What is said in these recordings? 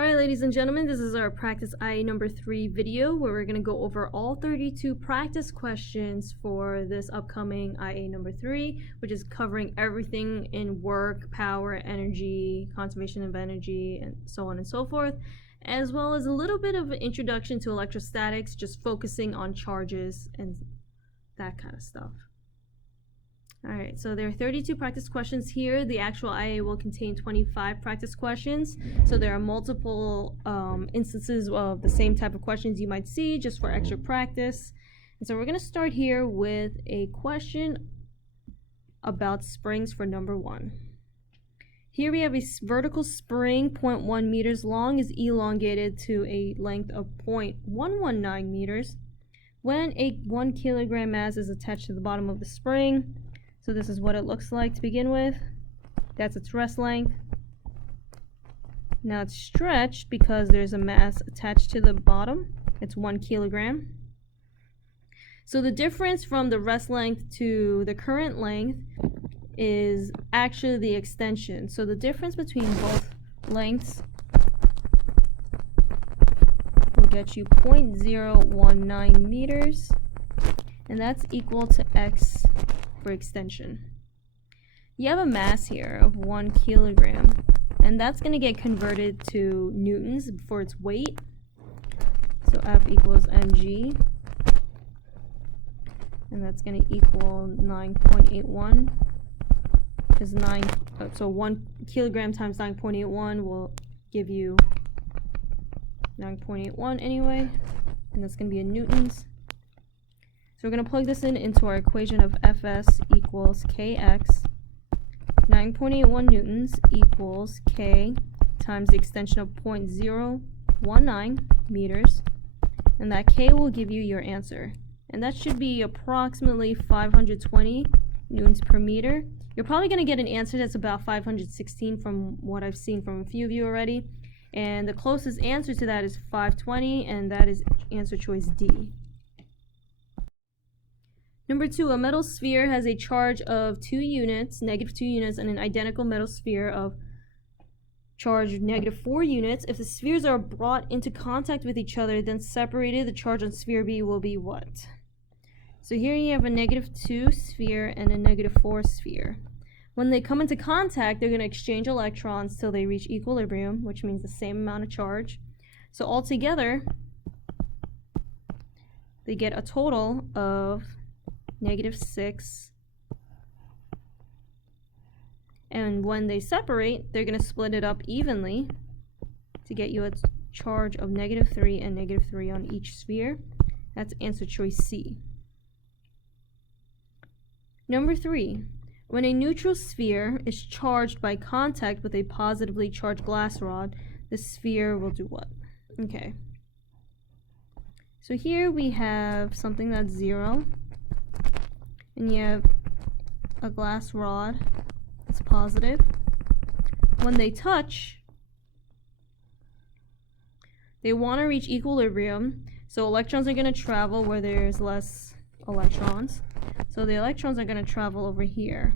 Alright, ladies and gentlemen, this is our practice IA number 3 video where we're going to go over all 32 practice questions for this upcoming IA number 3, which is covering everything in work, power, energy, conservation of energy, and so on and so forth, as well as a little bit of an introduction to electrostatics, just focusing on charges and that kind of stuff. Alright, so there are 32 practice questions here. The actual IA will contain 25 practice questions. So there are multiple instances of the same type of questions you might see just for extra practice. And so we're going to start here with a question about springs for number 1. Here we have a vertical spring 0.1 meters long is elongated to a length of 0.119 meters when a 1 kilogram mass is attached to the bottom of the spring. So this is what it looks like to begin with. That's its rest length. Now it's stretched because there's a mass attached to the bottom. It's 1 kilogram. So the difference from the rest length to the current length is actually the extension. So the difference between both lengths will get you 0.019 meters, and that's equal to x for extension. You have a mass here of 1 kilogram, and that's going to get converted to newtons for its weight. So F equals mg, and that's going to equal 9.81, because 1 kilogram times 9.81 will give you 9.81 anyway, and that's going to be in newtons. So we're going to plug this into our equation of Fs equals Kx. 9.81 newtons equals K times the extension of 0.019 meters. And that K will give you your answer. And that should be approximately 520 newtons per meter. You're probably going to get an answer that's about 516 from what I've seen from a few of you already. And the closest answer to that is 520, and that is answer choice D. Number 2, a metal sphere has a charge of 2 units, negative 2 units, and an identical metal sphere of charge negative 4 units. If the spheres are brought into contact with each other, then separated, the charge on sphere B will be what? So here you have a negative 2 sphere and a negative 4 sphere. When they come into contact, they're going to exchange electrons till they reach equilibrium, which means the same amount of charge. So altogether, they get a total of negative 6, and when they separate, they're going to split it up evenly to get you a charge of negative 3 and negative 3 on each sphere. That's answer choice C. Number 3, when a neutral sphere is charged by contact with a positively charged glass rod, the sphere will do what? Okay, so here we have something that's 0, and you have a glass rod that's positive. When they touch, they want to reach equilibrium, so electrons are going to travel where there's less electrons. So the electrons are going to travel over here.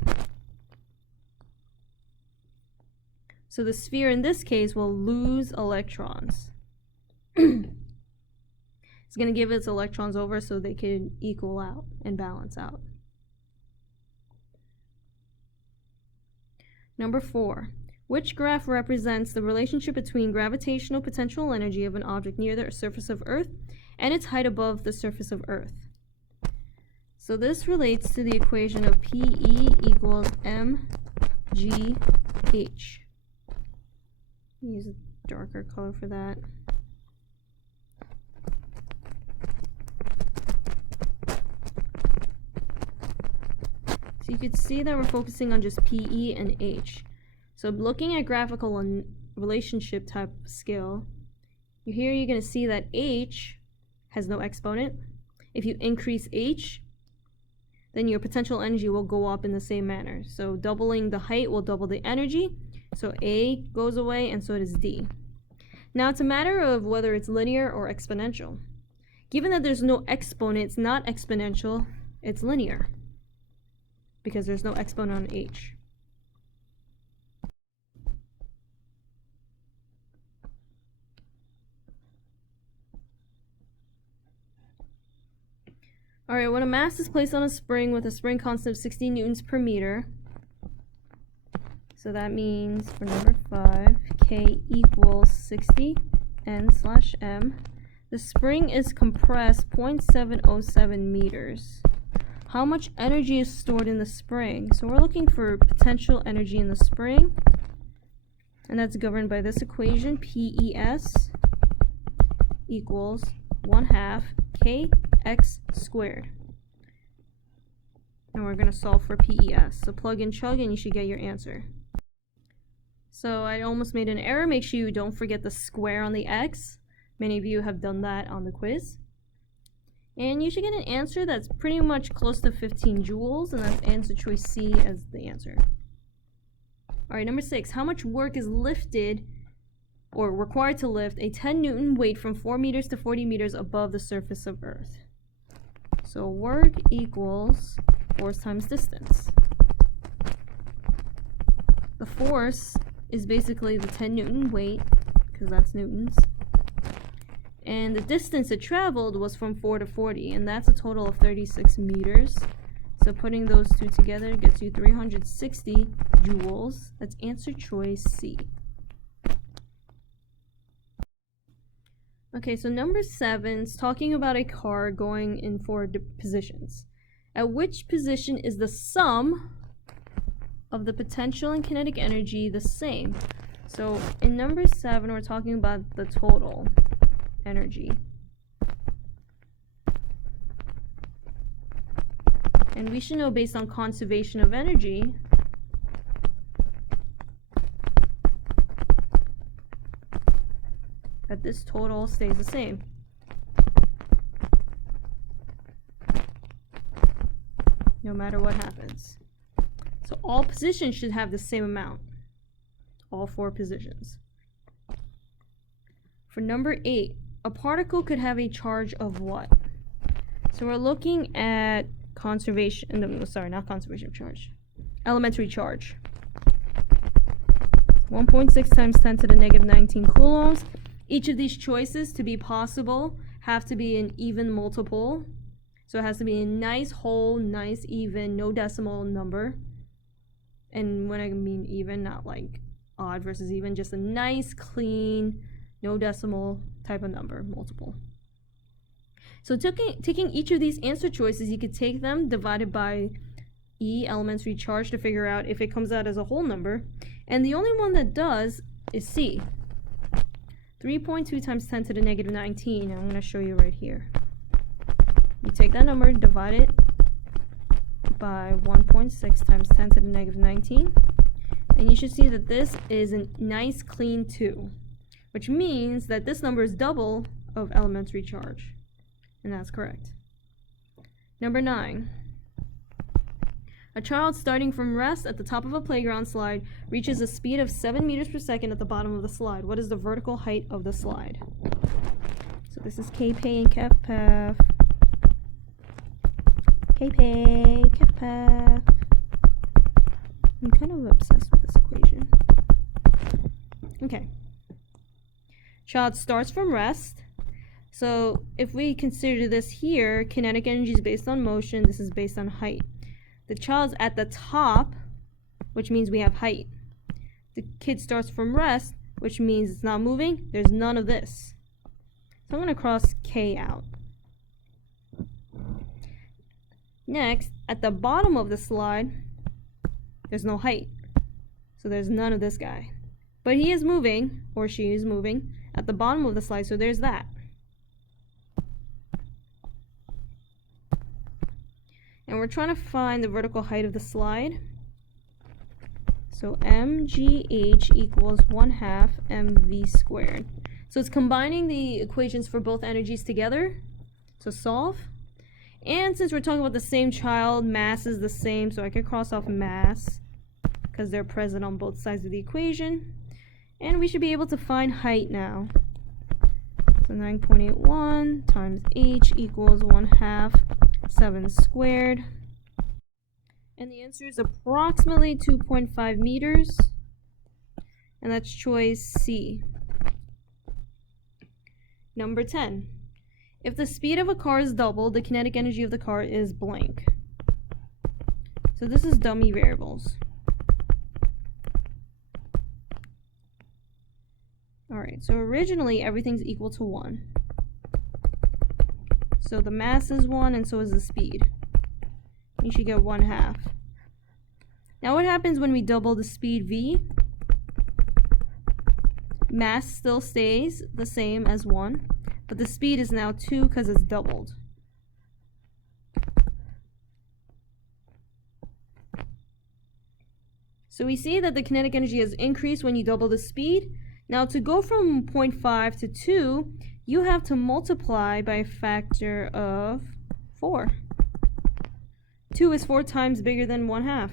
So the sphere in this case will lose electrons. It's going to give its electrons over so they can equal out and balance out. Number 4, which graph represents the relationship between gravitational potential energy of an object near the surface of Earth and its height above the surface of Earth? So this relates to the equation of PE equals mgh. Use a darker color for that. So you could see that we're focusing on just PE and H. So looking at graphical and relationship type scale, here you're going to see that H has no exponent. If you increase H, then your potential energy will go up in the same manner. So doubling the height will double the energy. So A goes away, and so does D. Now it's a matter of whether it's linear or exponential. Given that there's no exponent, it's not exponential, it's linear, because there's no exponent on H. Alright, when a mass is placed on a spring with a spring constant of 60 newtons per meter, so that means for number 5, K equals 60 N/m. The spring is compressed 0.707 meters. How much energy is stored in the spring? So we're looking for potential energy in the spring, and that's governed by this equation, PES equals 1/2 kx squared. And we're going to solve for PES. So plug and chug and you should get your answer. So I almost made an error. Make sure you don't forget the square on the x. Many of you have done that on the quiz. And you should get an answer that's pretty much close to 15 joules, and that's answer choice C as the answer. Alright, number 6. How much work is lifted or required to lift a 10 Newton weight from 4 meters to 40 meters above the surface of Earth? So work equals force times distance. The force is basically the 10 Newton weight, because that's newtons. And the distance it traveled was from 4 to 40, and that's a total of 36 meters. So putting those two together gets you 360 joules. That's answer choice C. Okay, so number 7 is talking about a car going in 4 positions. At which position is the sum of the potential and kinetic energy the same? So in number 7, we're talking about the total energy. And we should know, based on conservation of energy, that this total stays the same. No matter what happens. So all positions should have the same amount. All 4 positions. For number 8, a particle could have a charge of what? So we're looking at conservation, no, sorry, not conservation of charge. Elementary charge. 1.6 times 10 to the negative 19 coulombs. Each of these choices, to be possible, have to be an even multiple. So it has to be a nice whole, nice even, no decimal number. And when I mean even, not like odd versus even, just a nice, clean, no decimal type of number, multiple. So taking each of these answer choices, you could take them divided by E, elementary charge, to figure out if it comes out as a whole number. And the only one that does is C. 3.2 times 10 to the negative 19. I'm going to show you right here. You take that number, divide it by 1.6 times 10 to the negative 19. And you should see that this is a nice clean 2, which means that this number is double of elementary charge. And that's correct. Number 9. A child starting from rest at the top of a playground slide reaches a speed of 7 meters per second at the bottom of the slide. What is the vertical height of the slide? So this is KP and KFPF. KP, KFPF. I'm kind of obsessed with this equation. Okay. Child starts from rest. So if we consider this here, kinetic energy is based on motion. This is based on height. The child's at the top, which means we have height. The kid starts from rest, which means it's not moving. There's none of this. So I'm going to cross K out. Next, at the bottom of the slide, there's no height. So there's none of this guy. But he is moving, or she is moving, at the bottom of the slide, so there's that. And we're trying to find the vertical height of the slide. So mgh equals 1/2 mv squared. So it's combining the equations for both energies together. So solve. And since we're talking about the same child, mass is the same, so I can cross off mass because they're present on both sides of the equation. And we should be able to find height now. So 9.81 times h equals 1/2 7 squared. And the answer is approximately 2.5 meters. And that's choice C. Number 10. If the speed of a car is doubled, the kinetic energy of the car is blank. So this is dummy variables. Alright, so originally everything's equal to 1. So the mass is 1 and so is the speed. You should get 1/2. Now what happens when we double the speed v? Mass still stays the same as 1, but the speed is now 2 because it's doubled. So we see that the kinetic energy has increased when you double the speed. Now to go from 0.5 to 2, you have to multiply by a factor of 4. 2 is 4 times bigger than 1/2.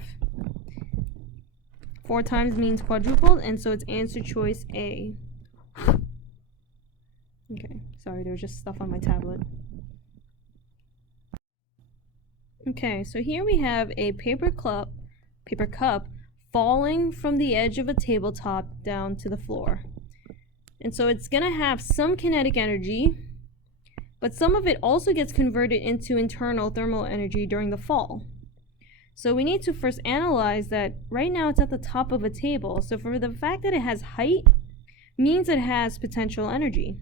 4 times means quadrupled, and so it's answer choice A. Okay, sorry, there was just stuff on my tablet. Okay, so here we have a paper cup falling from the edge of a tabletop down to the floor. And so it's gonna have some kinetic energy, but some of it also gets converted into internal thermal energy during the fall. So we need to first analyze that right now it's at the top of a table. So for the fact that it has height means it has potential energy.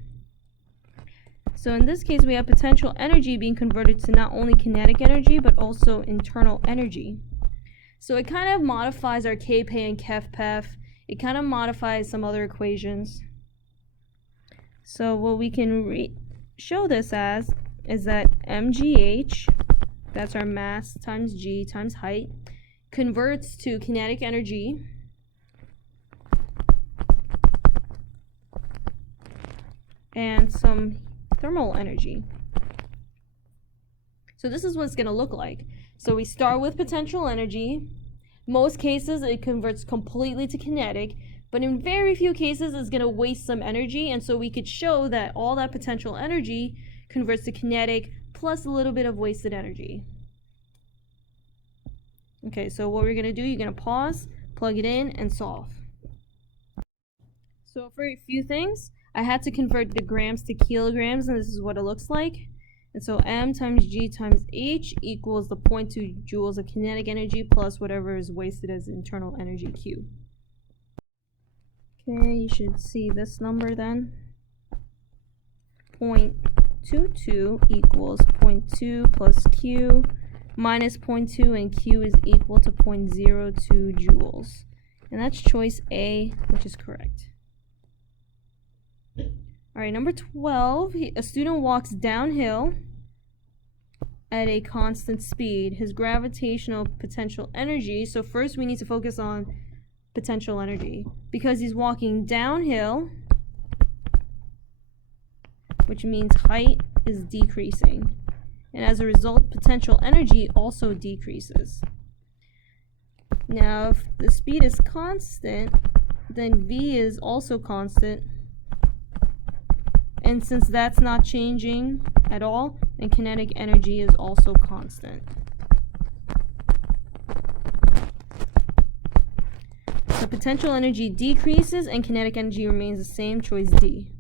So in this case we have potential energy being converted to not only kinetic energy but also internal energy. So it kind of modifies our Kp and KefPef. It kind of modifies some other equations. So what we can show this as is that mgh, that's our mass times g times height, converts to kinetic energy and some thermal energy. So this is what it's going to look like. So we start with potential energy. Most cases it converts completely to kinetic, but in very few cases it's going to waste some energy, and so we could show that all that potential energy converts to kinetic plus a little bit of wasted energy. Okay, so what we're going to do, you're going to pause, plug it in, and solve. So for a few things, I had to convert the grams to kilograms, and this is what it looks like. And so m times g times h equals the 0.2 joules of kinetic energy plus whatever is wasted as internal energy q. Okay, you should see this number then. 0.22 equals 0.2 plus q minus 0.2, and q is equal to 0.02 joules. And that's choice A, which is correct. Alright, number 12, a student walks downhill at a constant speed. His gravitational potential energy, so first we need to focus on potential energy. Because he's walking downhill, which means height is decreasing. And as a result, potential energy also decreases. Now, if the speed is constant, then V is also constant. And since that's not changing at all, then kinetic energy is also constant. So potential energy decreases and kinetic energy remains the same, choice D.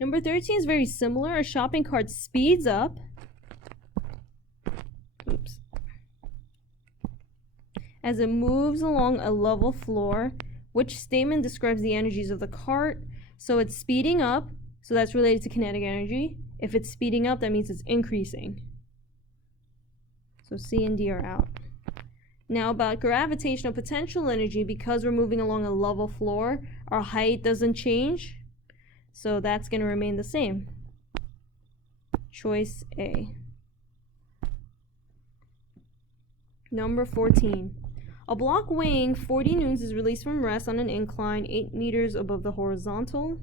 Number 13 is very similar. A shopping cart speeds up. Oops. As it moves along a level floor. Which statement describes the energies of the cart? So it's speeding up, so that's related to kinetic energy. If it's speeding up, that means it's increasing. So C and D are out. Now about gravitational potential energy, because we're moving along a level floor, our height doesn't change, so that's going to remain the same. Choice A. Number 14. A block weighing 40 newtons is released from rest on an incline 8 meters above the horizontal,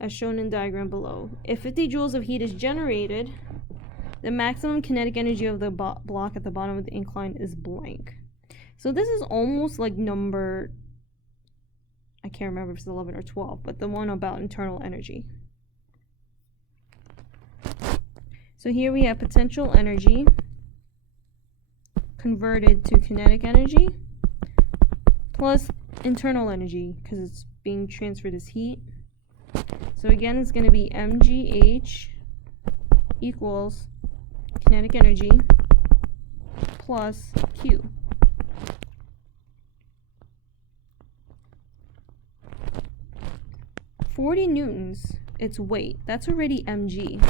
as shown in diagram below. If 50 joules of heat is generated, the maximum kinetic energy of the block at the bottom of the incline is blank. So this is almost like number, I can't remember if it's 11 or 12, but the one about internal energy. So here we have potential energy converted to kinetic energy plus internal energy because it's being transferred as heat. So again, it's going to be mgh equals kinetic energy plus Q. $40 newtons, its weight, that's already mg.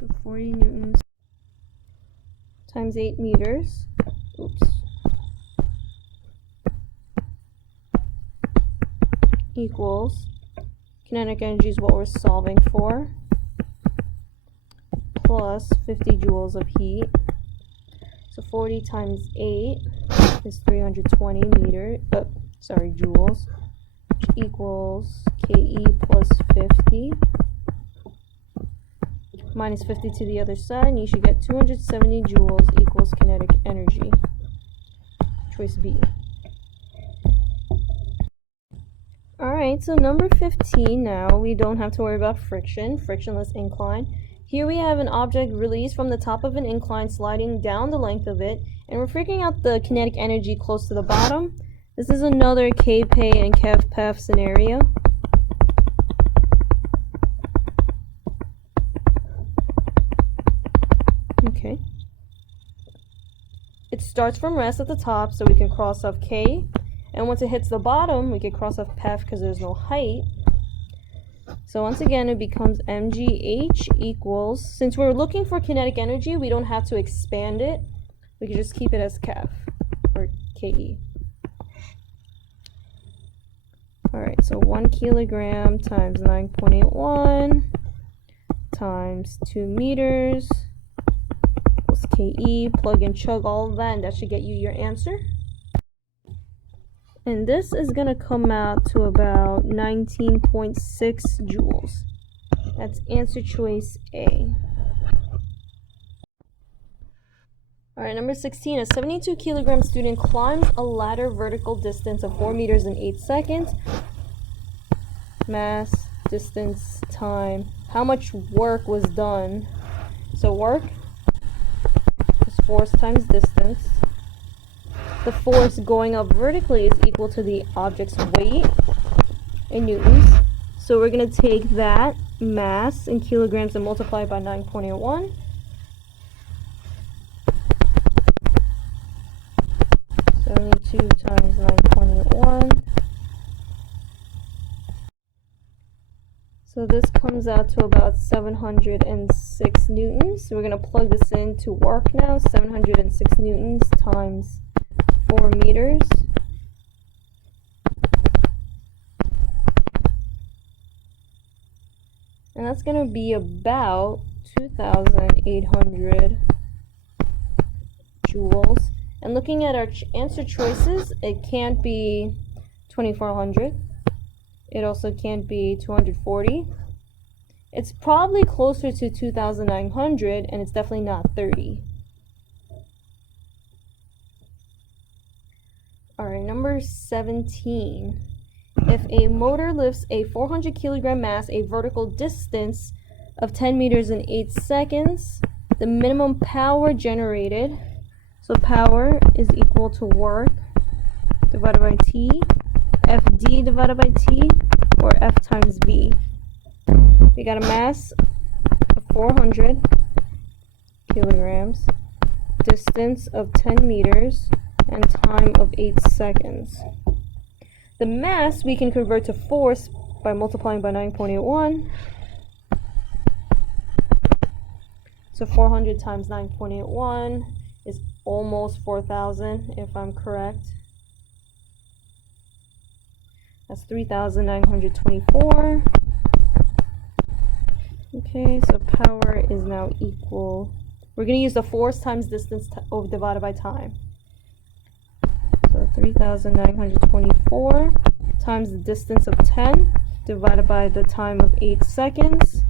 So 40 newtons times 8 meters. Oops. Equals, kinetic energy is what we're solving for, plus 50 joules of heat. So 40 times 8 is 320 joules, which equals Ke plus 50 minus 50 to the other side, and you should get 270 joules equals kinetic energy. Choice B. Alright, so number 15 now, we don't have to worry about friction, frictionless incline. Here we have an object released from the top of an incline sliding down the length of it, and we're figuring out the kinetic energy close to the bottom. This is another K-P and KEF-PEF scenario. Okay. It starts from rest at the top, so we can cross off K. And once it hits the bottom, we can cross off PEF because there's no height. So once again, it becomes mgh equals, since we're looking for kinetic energy, we don't have to expand it. We can just keep it as KEF, or Ke. Alright, so 1 kilogram times 9.81 times 2 meters equals Ke. Plug and chug all of that, and that should get you your answer. And this is going to come out to about 19.6 joules. That's answer choice A. Alright, number 16. A 72 kilogram student climbs a ladder vertical distance of 4 meters in 8 seconds. Mass, distance, time. How much work was done? So work is force times distance. The force going up vertically is equal to the object's weight in newtons. So we're going to take that mass in kilograms and multiply it by 9.81. Times 9.81. So this comes out to about 706 newtons. So we're going to plug this in to work now. 706 newtons times 4 meters. And that's going to be about 2,800 joules. And looking at our answer choices, it can't be 2,400. It also can't be 240. It's probably closer to 2,900, and it's definitely not 30. Alright, number 17. If a motor lifts a 400 kilogram mass a vertical distance of 10 meters in 8 seconds, the minimum power generated, so power is equal to work divided by T, FD divided by T, or F times V. We got a mass of 400 kilograms, distance of 10 meters, and time of 8 seconds. The mass we can convert to force by multiplying by 9.81. So 400 times 9.81 is almost 4,000 if I'm correct. That's 3,924. Okay, so power is now equal. We're going to use the force times distance divided by time. So 3,924 times the distance of 10 divided by the time of 8 seconds.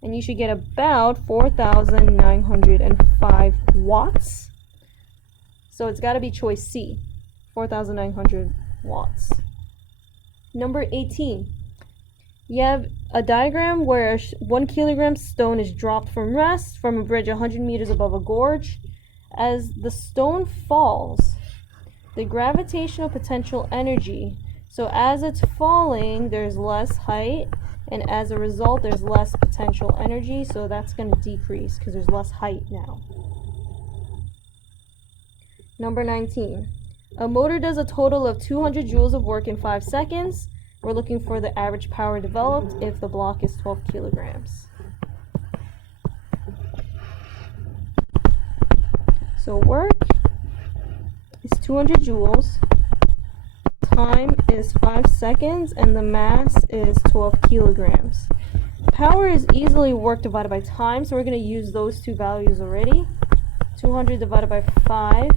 And you should get about 4,905 watts. So it's got to be choice C, 4,900 watts. Number 18. You have a diagram where 1 kilogram stone is dropped from rest from a bridge 100 meters above a gorge. As the stone falls, the gravitational potential energy, so as it's falling, there's less height, and as a result, there's less potential energy, so that's going to decrease because there's less height now. Number 19. A motor does a total of 200 joules of work in 5 seconds. We're looking for the average power developed if the block is 12 kilograms. So work is 200 joules, time is 5 seconds, and the mass is 12 kilograms. Power is easily work divided by time, so we're going to use those two values already. 200 divided by 5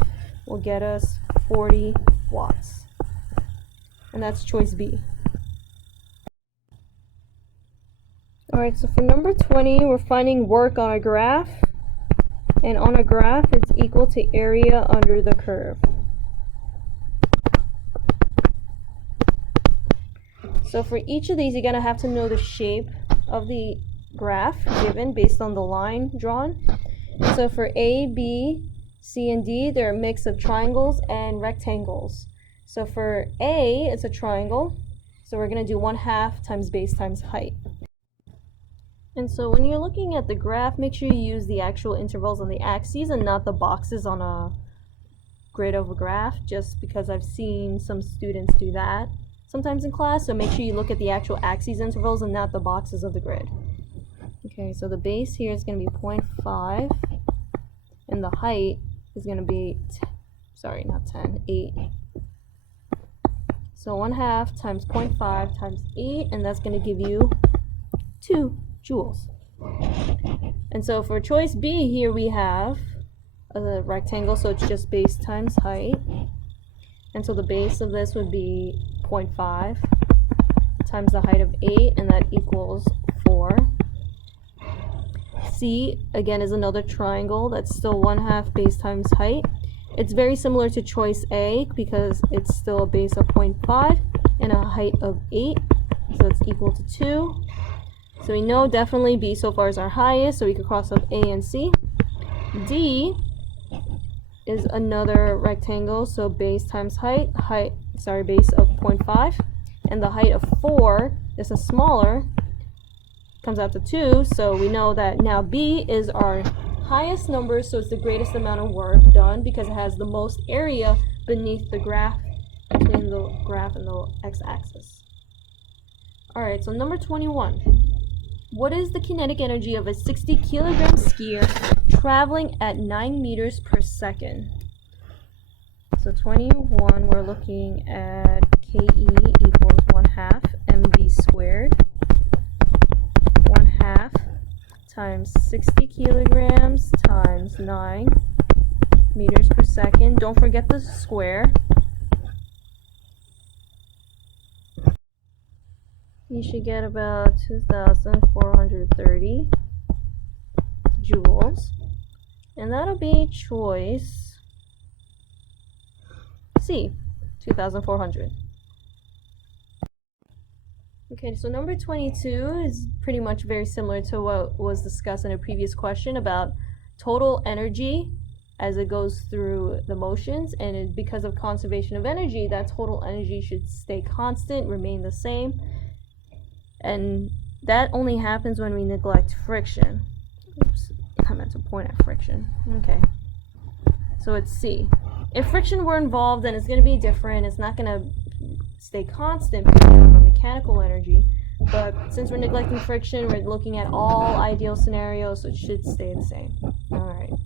will get us 40 watts. And that's choice B. Alright, so for number 20, we're finding work on a graph. And on a graph, it's equal to area under the curve. So for each of these, you're going to have to know the shape of the graph given based on the line drawn. So for A, B, C, and D, they're a mix of triangles and rectangles. So for A, it's a triangle. So we're going to do 1/2 times base times height. And so when you're looking at the graph, make sure you use the actual intervals on the axes and not the boxes on a grid of a graph, just because I've seen some students do that sometimes in class. So make sure you look at the actual axes intervals and not the boxes of the grid. Okay, so the base here is going to be 0.5, and the height is going to be, 8. So 1/2 times 0.5 times 8, and that's going to give you 2 joules. And so for choice B here we have a rectangle, so it's just base times height. And so the base of this would be 0.5 times the height of 8, and that equals 4. C, again, is another triangle that's still 1/2 base times height. It's very similar to choice A because it's still a base of 0.5 and a height of 8, so it's equal to 2. So we know definitely B so far is our highest, so we could cross up A and C. D is another rectangle, so base times height, base of 0.5, and the height of 4 is a smaller, comes out to 2, so we know that now B is our highest number, so it's the greatest amount of work done because it has the most area beneath the graph, between the graph and the x-axis. Alright, so number 21. What is the kinetic energy of a 60 kilogram skier traveling at 9 meters per second? So 21, we're looking at KE equals 1/2 mv squared. 1/2 times 60 kilograms times 9 meters per second. Don't forget the square. You should get about 2,430 joules. And that'll be choice C, 2,400. Okay, so number 22 is pretty much very similar to what was discussed in a previous question about total energy as it goes through the motions, and because of conservation of energy, that total energy should stay constant, remain the same. And that only happens when we neglect friction. Oops, I meant to point at friction. Okay. So it's C. If friction were involved, then it's going to be different. It's not going to stay constant because of a mechanical energy. But since we're neglecting friction, we're looking at all ideal scenarios, so it should stay the same. Alright.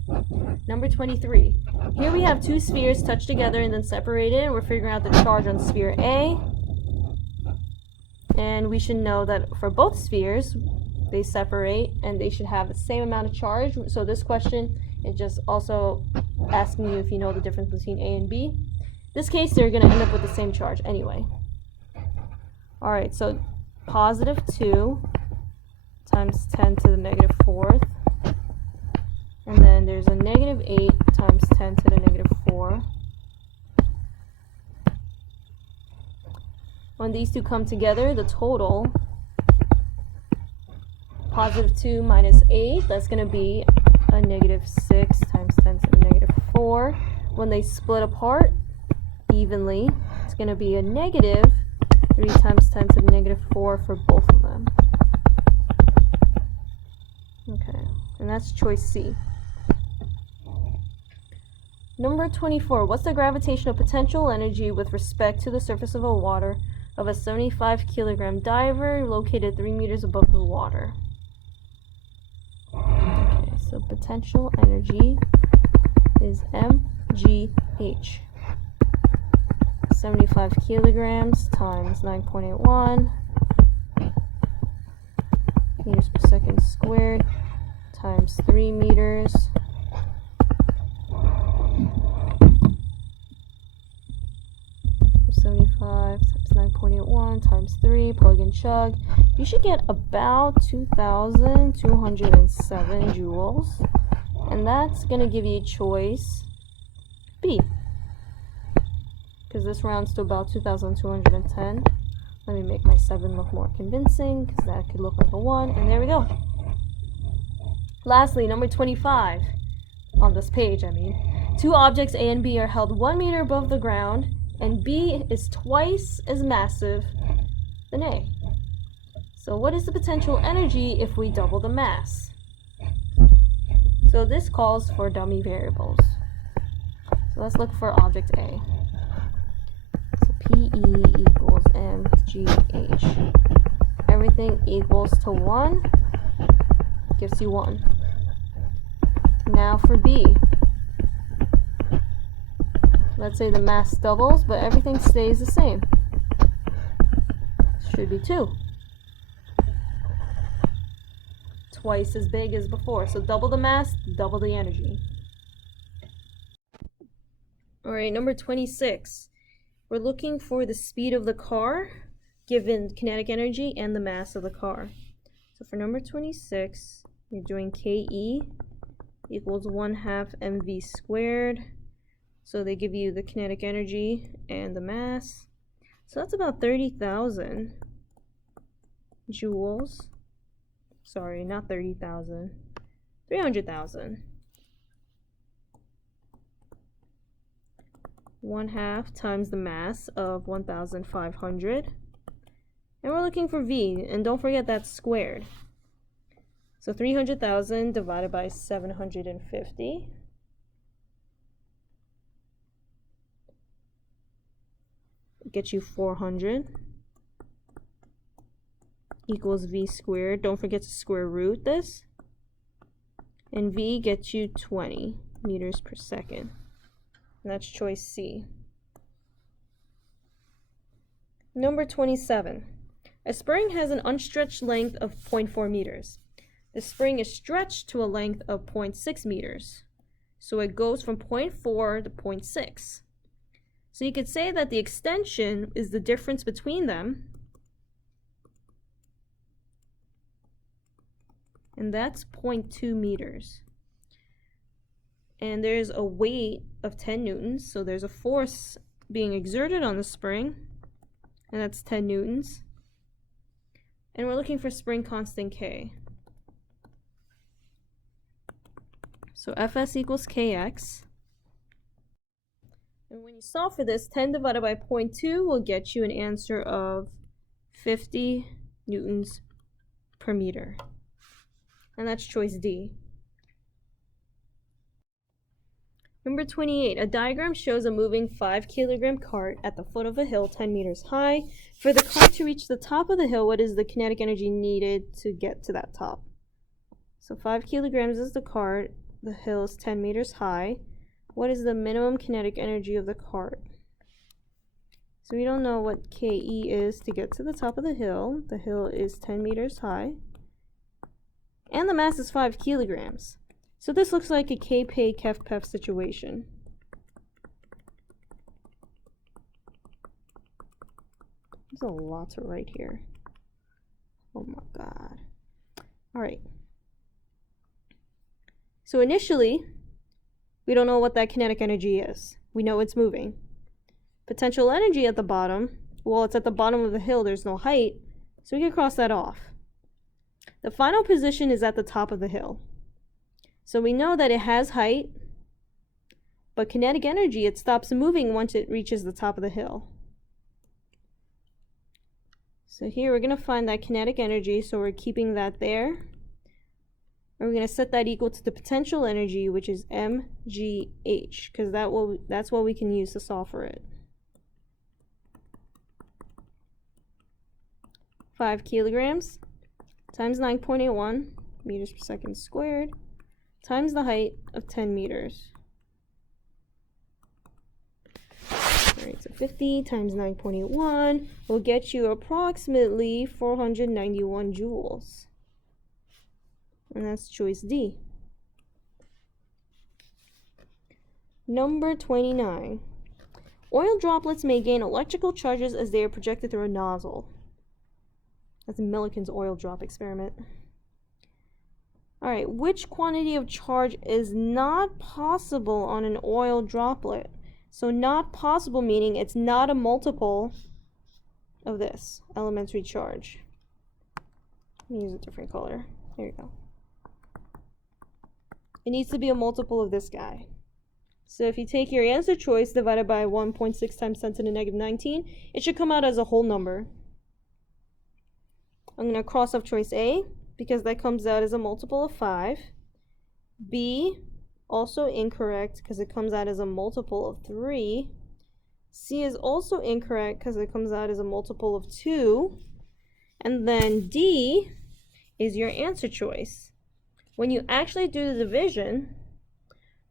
Number 23. Here we have two spheres touched together and then separated, and we're figuring out the charge on sphere A. And we should know that for both spheres, they separate and they should have the same amount of charge. So this question is just also asking you if you know the difference between A and B. In this case, they're going to end up with the same charge anyway. Alright, so positive 2 times 10 to the negative 4th. And then there's a negative 8 times 10 to the negative 4. When these two come together, the total positive 2 minus 8, that's going to be a negative 6 times 10 to the negative 4. When they split apart evenly, it's going to be a negative 3 times 10 to the negative 4 for both of them. Okay, and that's choice C. Number 24, what's the gravitational potential energy with respect to the surface of a water of a 75 kilogram diver located 3 meters above the water? Okay, so potential energy is mgh. 75 kilograms times 9.81 meters per second squared times 3 meters. Times 9.81 times 3, plug and chug. You should get about 2,207 joules. And that's going to give you choice B. Because this rounds to about 2,210. Let me make my 7 look more convincing, because that could look like a 1. And there we go. Lastly, number 25. On this page, I mean. 2 objects A and B are held 1 meter above the ground, and B is twice as massive than A. So what is the potential energy if we double the mass? So this calls for dummy variables. So let's look for object A. So PE equals mgh. Everything equals to 1 gives you 1. Now for B. Let's say the mass doubles, but everything stays the same. Should be 2. Twice as big as before. So double the mass, double the energy. Alright, number 26. We're looking for the speed of the car given kinetic energy and the mass of the car. So for number 26, you're doing KE equals 1/2 mv squared. So they give you the kinetic energy and the mass. So that's about 30,000 joules. Sorry, not 30,000. 300,000. 1/2 times the mass of 1,500. And we're looking for V, and don't forget that's squared. So 300,000 divided by 750. Get you 400 equals V squared. Don't forget to square root this. And V gets you 20 meters per second. And that's choice C. Number 27. A spring has an unstretched length of 0.4 meters. The spring is stretched to a length of 0.6 meters. So it goes from 0.4 to 0.6. So you could say that the extension is the difference between them. And that's 0.2 meters. And there's a weight of 10 newtons. So there's a force being exerted on the spring. And that's 10 newtons. And we're looking for spring constant K. So Fs equals Kx. And when you solve for this, 10 divided by 0.2 will get you an answer of 50 newtons per meter. And that's choice D. Number 28. A diagram shows a moving 5 kilogram cart at the foot of a hill 10 meters high. For the cart to reach the top of the hill, what is the kinetic energy needed to get to that top? So 5 kilograms is the cart. The hill is 10 meters high. What is the minimum kinetic energy of the cart? So we don't know what KE is to get to the top of the hill. The hill is 10 meters high. And the mass is 5 kilograms. So this looks like a K-Pay Kef-Pef situation. There's a lot to write here. Oh my god. Alright. So initially, we don't know what that kinetic energy is. We know it's moving. Potential energy at the bottom, well, it's at the bottom of the hill, there's no height, so we can cross that off. The final position is at the top of the hill. So we know that it has height, but kinetic energy, it stops moving once it reaches the top of the hill. So here we're going to find that kinetic energy, so we're keeping that there. And we're going to set that equal to the potential energy, which is mgh, because that's what we can use to solve for it. 5 kilograms times 9.81 meters per second squared times the height of 10 meters. Alright, so 50 times 9.81 will get you approximately 491 joules. And that's choice D. Number 29. Oil droplets may gain electrical charges as they are projected through a nozzle. That's Millikan's oil drop experiment. Alright, which quantity of charge is not possible on an oil droplet? So not possible meaning it's not a multiple of this elementary charge. Let me use a different color. There you go. It needs to be a multiple of this guy. So if you take your answer choice divided by 1.6 times 10 to the negative 19, it should come out as a whole number. I'm going to cross off choice A because that comes out as a multiple of 5. B, also incorrect because it comes out as a multiple of 3. C is also incorrect because it comes out as a multiple of 2. And then D is your answer choice. When you actually do the division,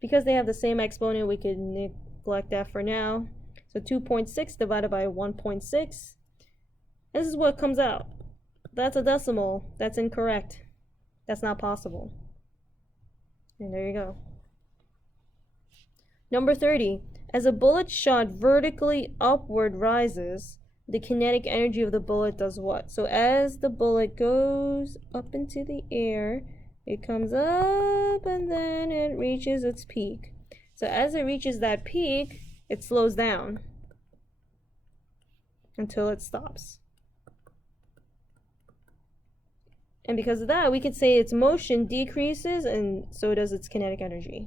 because they have the same exponent, we could neglect that for now. So 2.6 divided by 1.6. This is what comes out. That's a decimal. That's incorrect. That's not possible. And there you go. Number 30. As a bullet shot vertically upward rises, the kinetic energy of the bullet does what? So as the bullet goes up into the air, it comes up and then it reaches its peak. So as it reaches that peak, it slows down until it stops. And because of that, we could say its motion decreases, and so does its kinetic energy.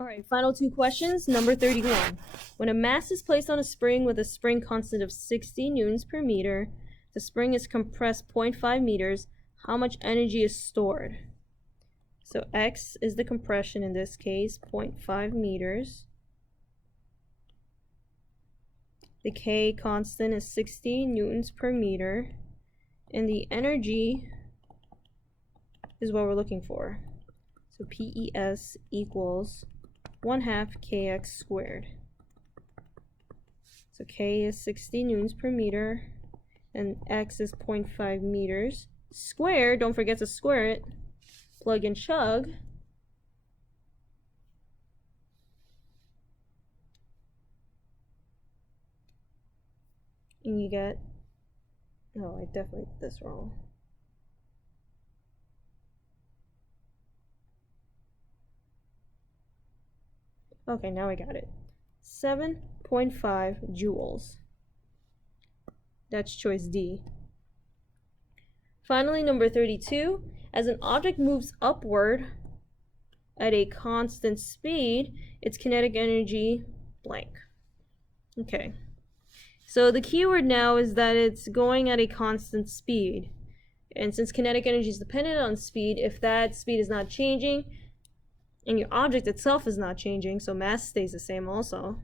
Alright, final two questions. Number 31. When a mass is placed on a spring with a spring constant of 60 newtons per meter, the spring is compressed 0.5 meters, how much energy is stored? So X is the compression in this case, 0.5 meters. The K constant is 60 newtons per meter. And the energy is what we're looking for. So PES equals 1/2 kx squared. So K is 60 newtons per meter. And X is 0.5 meters. Square, don't forget to square it. Plug and chug. And you get, oh, I definitely did this wrong. Okay, now I got it. 7.5 joules. That's choice D. Finally, number 32. As an object moves upward at a constant speed, its kinetic energy blank. Okay. So the keyword now is that it's going at a constant speed. And since kinetic energy is dependent on speed, if that speed is not changing, and your object itself is not changing, so mass stays the same also,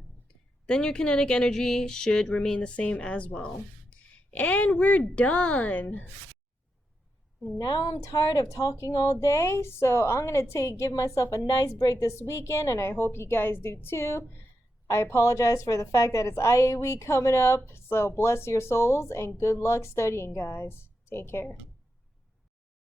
then your kinetic energy should remain the same as well. And we're done. Now I'm tired of talking all day, so I'm gonna give myself a nice break this weekend, and I hope you guys do too. I apologize for the fact that it's IA week coming up, so bless your souls and good luck studying, guys. Take care.